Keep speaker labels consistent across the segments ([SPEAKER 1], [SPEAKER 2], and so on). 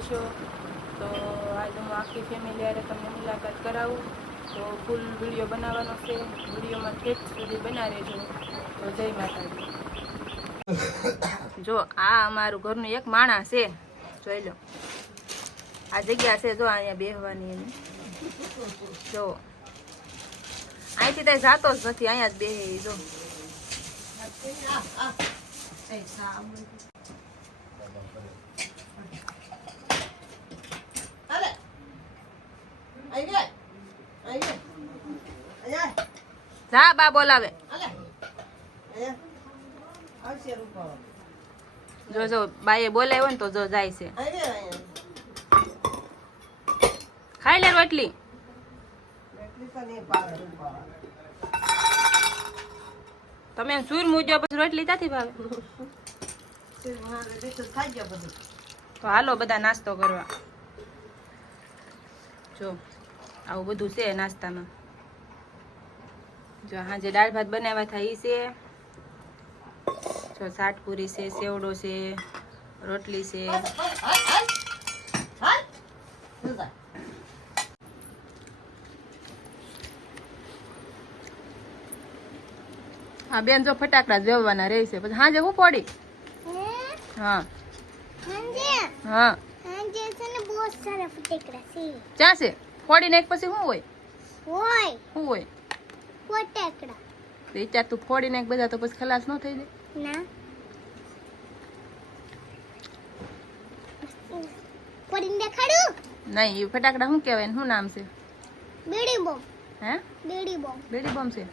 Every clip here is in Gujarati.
[SPEAKER 1] જશો, તો આજે હું આખી ફેમિલી હારે તમને મુલાકાત કરાવું. તો ફૂલ વીડિયો બનાવવાનો છે. વિડીયોમાં ઠેઠ સુધી બના રહેજો. તો જય માતાજી. જો, આ અમારું ઘરનું એક માણસ છે. જોઈ લો. આ જગ્યા છે, જો, અહીંયા બેહવાની એની. જો. અહીંથી ત્યાં જાતો જ નથી, અહીંયા જ બેહે જો. જા, બા બોલાવે. જો જો બાએ બોલાવ્યો ને તો જો જાય છે. ખાઈ લે રોટલી. તમે સૂર મૂજો પછી રોટલી ત્યાંથી ભાવે? તો હાલો, બધા નાસ્તો કરવા. જો. આવું બધું છે નાસ્તામાં. જો હાજે દાળ ભાત બનાવ્યા થાય એ છે. જો સાટપુરી છે સેવડો છે રોટલી છે. હા બેન જો ફટાકડા જ વેવવાના રહેશે પછી હાજે હું પડી? હા? હા. ક્યાં છે? ફોડી નાખ પછી શું હોય? શું હોય? તો ઈ ત્યાં તું ફોડી નાખ બધા તો પછી ખલાસ ન થઈ જાય. નહીં એ ફટાકડા શું કહેવાય ને શું નામ છે? હે? બેડી બોમ્બ છે?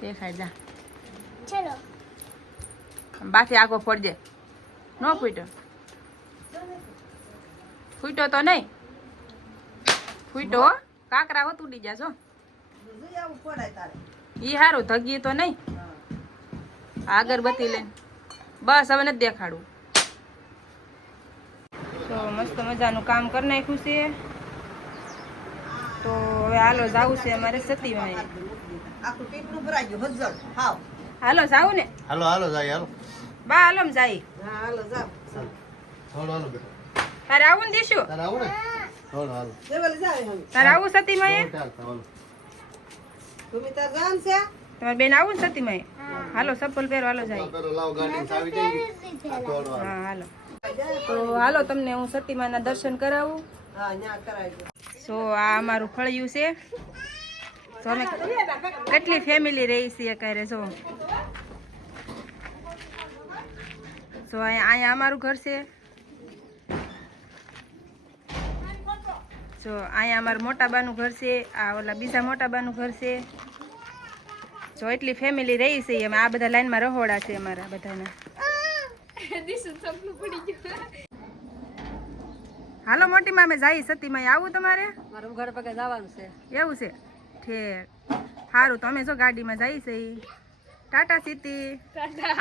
[SPEAKER 1] દેખાય જા.
[SPEAKER 2] ચલો.
[SPEAKER 1] બાકી આગો ફોડજે. ન ફૂટ્યો. ફૂટ્યો તો નહીં. ફૂટ્યો. કાંકરા હોત ઉડી જાશો ઈ હારું ધગી તો નહીં. અગરબત્તી લઈને. બસ હવે નથી દેખાડવું. તો મસ્ત મજાનું કામ કરી નાખ્યું છે. તો હવે હાલો જવું છે અમારે સતીમાં હાલો જાવું ને?
[SPEAKER 3] હાલો હાલો જાય હાલો.
[SPEAKER 1] બા હાલો જાય.
[SPEAKER 4] હાલો જાવ
[SPEAKER 3] થોડો હાલો બેટા.
[SPEAKER 1] તારે આવું ને દીશું?
[SPEAKER 3] તારે આવું ને? હાલ
[SPEAKER 4] હાલ.
[SPEAKER 1] તારે આવું
[SPEAKER 3] ચાલ હાલો.
[SPEAKER 4] તમે તાર જાન છે?
[SPEAKER 1] તમારે બેન આવું ને સતીમાં હાલો ચપ્પલ પહેરો હાલો જાય. હા હાલો. તો હાલો તમને હું સતીમાના દર્શન કરાવું.
[SPEAKER 4] હા ન્યા કરાવી દો
[SPEAKER 1] આ અમારું ફળિયું છે. તો અમે કેટલી ફેમિલી રહી છીએ અત્યારે જો અહીંયા અહીંયા અમારું ઘર છે. જો અહીંયા અમારું મોટા બાનું ઘર છે આ ઓલા બીજા મોટા બાનું ઘર છે. જો એટલી ફેમિલી રહી છે અમે આ બધા લાઈનમાં રહોડા છે અમારા બધાના. હાલો મોટી મામે જાય સતીમાં આવું તમારે?
[SPEAKER 4] મારું ઘર પગે જવાનું છે.
[SPEAKER 1] એવું છે? ઠેક સારું તમે જો ગાડીમાં જાય છે ટાટા સિટી.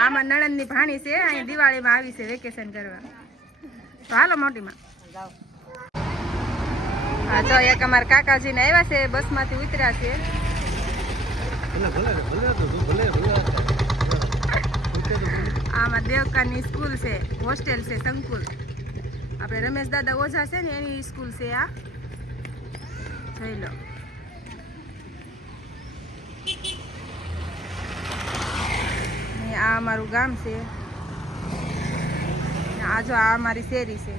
[SPEAKER 1] આમાં નણંદની ભાણી છે અહીં દિવાળીમાં આવી છે વેકેશન કરવા. તો હાલો મોટીમાં
[SPEAKER 4] જાવ
[SPEAKER 1] હા તો એક અમારા કાકાજીને આવ્યા છે બસમાંથી ઉતર્યા છે. આમાં દેવકાની સ્કૂલ છે હોસ્ટેલ છે સંકુલ. આપણે રમેશ દાદા ઓઝા છે ને એની સ્કૂલ છે આ. જોઈ લો. આ અમારું ગામ છે. આ જો આ અમારી શેરી છે.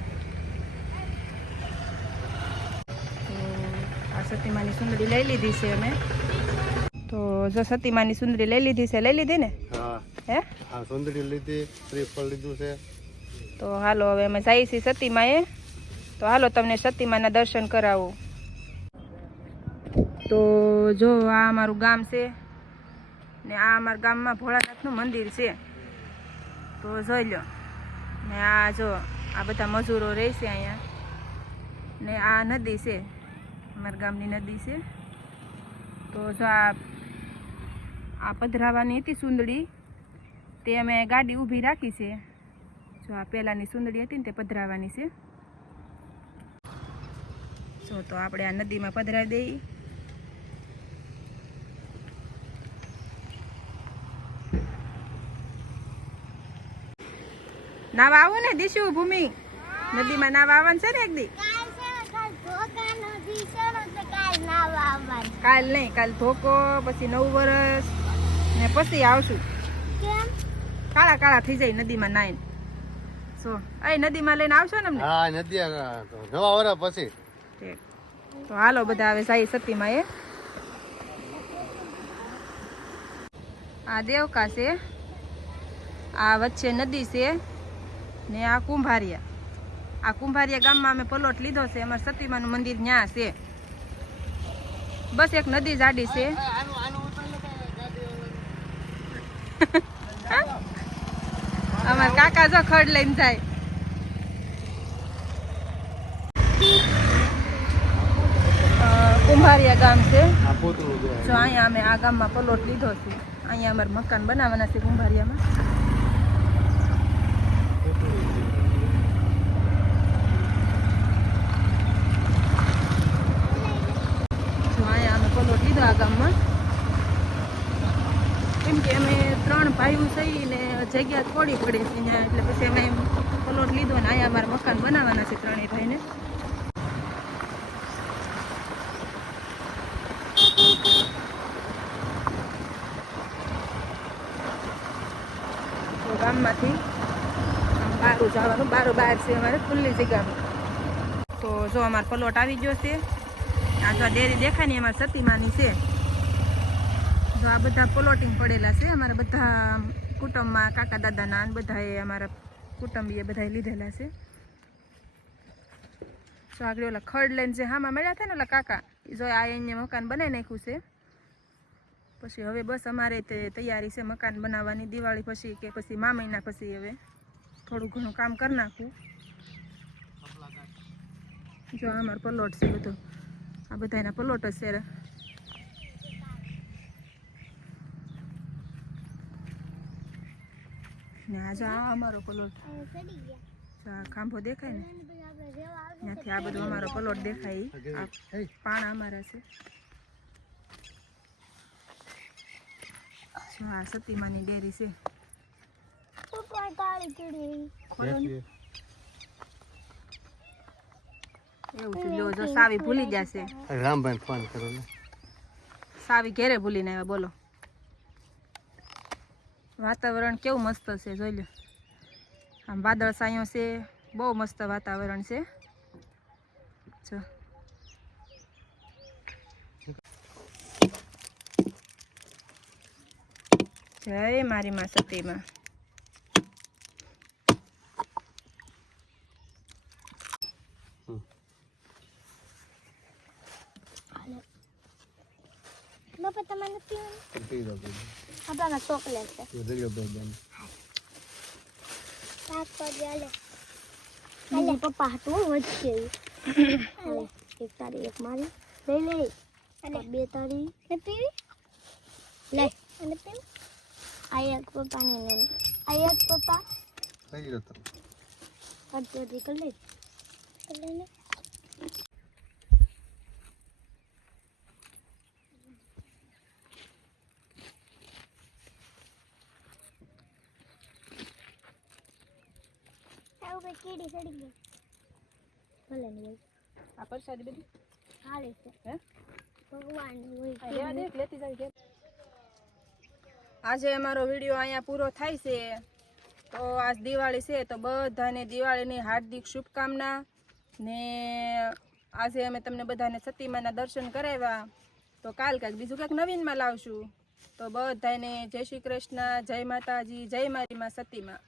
[SPEAKER 1] સતીમાની સુંદરી લઈ લીધી છે અમે. તો જો સતીમાની સુંદરી લઈ લીધી છે લઈ લીધી ને?
[SPEAKER 3] હા.
[SPEAKER 1] હે?
[SPEAKER 3] સુંદરી લીધી શ્રીફળ લીધું છે.
[SPEAKER 1] તો હાલો હવે અમે જઈએ છીએ સતીમાએ. તો હાલો તમને સતીમાના દર્શન કરાવું. તો જો આ અમારું ગામ છે ને આ અમારા ગામમાં ભોળાનાથનું મંદિર છે. તો જોઈ લો. ને આ જો આ બધા મજૂરો રહેશે અહીંયા. ને આ નદી છે. અમારા ગામની નદી છે. તો જો આ પધરાવાની હતી સુંદડી, તે અમે ગાડી ઊભી રાખી છે. જો આ પહેલાંની સુંદડી હતી ને તે પધરાવાની છે. જો તો આપણે આ નદીમાં પધરાવી દઈએ નાવા આવું ને દીશું ભૂમિ. નદીમાં નાવા આવવાનું છે ને એક દી? કાલ નહીં કાલ ધોકો પછી નવ વર્ષ ને પછી આવશું. કાળા કાળા થઈ જાય નદીમાં નાઈને. સો એ નદીમાં લઈને આવશો ને
[SPEAKER 3] હા નદી નવા વર્ષ પછી.
[SPEAKER 1] તો હાલો બધા હવે સાઈ સતીમાં એ આ દેવકા છે આ વચ્ચે નદી છે ને આ કુંભારિયા. આ કુંભારિયા ગામમાં અમે પલોટ લીધો છે અમારે સતીમાનું મંદિર ન્યા છે. બસ એક નદી જાડી છે. અમાર કાકા જો ખડ લઈને જાય. અ, કુંભારિયા ગામ છે.
[SPEAKER 3] જો
[SPEAKER 1] અહીંયા અમે આ ગામમાં પલોટ લીધો છે. અહીંયા અમારે મકાન બનાવવાના છે કુંભારિયામાં જો અહીંયા અમે પલોટ લીધો આ ગામમાં કેમ કે અમે ત્રણ ભાઈઓ થઈ ને થોડી પડે છે અહીંયા એટલે પછી અમે પલોટ લીધો ને અહીંયા અમારે મકાન બનાવવાના છે ત્રણેય ભાઈને. તો ગામમાંથી બારું જવાનું, બારું બહાર છે અમારે, ખુલ્લી જગ્યામાં. તો જો અમારો પલોટ આવી ગયો છે. આ જો ડેરી દેખાય ને અમારે સતીમાની છે. જો આ બધા પ્લોટિંગ પડેલા છે, અમારા બધા કુટુંબમાં કાકા દાદાના નાન બધાએ અમારા કુટુંબીએ બધાએ લીધેલા છે. જો આગળ ઓલા ખડ લઈને જે હામાં મળ્યા હતા ને ઓલા કાકા જો આ એને મકાન બનાવી નાખ્યું છે. પછી હવે બસ અમારે તે તૈયારી છે મકાન બનાવવાની, દિવાળી પછી કે પછી મા મહિના પછી હવે થોડું ઘણું કામ કરી નાખવું જો અમારો પલોટ છે બધો. આ બધા એના પલોટ જ છે. ને આ જો આ અમારો પલોટ. ખાંભો દેખાય ને? ત્યાંથી આ બધો અમારો પલોટ દેખાય આ પાણા અમારા છે. આ સતીમાની ડેરી છે. સાવી ભૂલી જશે
[SPEAKER 3] રામભાઈ ફોન કરો ને.
[SPEAKER 1] સાવી ઘેરે ભૂલીને આવ્યા બોલો. વાતાવરણ કેવું મસ્ત છે જોઈ લો. આમ વાદળ સાયો છે બહુ મસ્ત વાતાવરણ છે. જો. જય મારી માં સતીમાં.
[SPEAKER 3] પી દો બેન.
[SPEAKER 2] આપણા ચોકલેટ છે
[SPEAKER 3] લઈ લો બેન બેન.
[SPEAKER 2] મારી પપ્પા હતું વચ્ચે હાલે, એક તારી એક મારી લઈ લઈ અને બે તારી ને પીવી લે અને પીવી આ એક પપ્પા ને ને આ એક પપ્પા
[SPEAKER 3] લઈ લો તમે.
[SPEAKER 2] અડધી કરી લે કરી લે કીડી સડી ગઈ. ભલે નહીં
[SPEAKER 1] આ પ્રસાદી બધી?
[SPEAKER 2] હાલે છે.
[SPEAKER 1] હે?
[SPEAKER 2] ભગવાન હોય
[SPEAKER 1] લેતી જાય. આજે અમારો વીડિયો અહીંયા પૂરો થાય છે. તો આજ દિવાળી છે તો બધાને દિવાળીની હાર્દિક શુભકામના ને આજે અમે તમને બધાને સતીમાના દર્શન કરાવ્યા. તો કાલ કાંઈક બીજું કાંઈક નવીનમાં લાવશું. તો બધાને જય શ્રી કૃષ્ણ જય માતાજી જય મારી માં સતીમાં.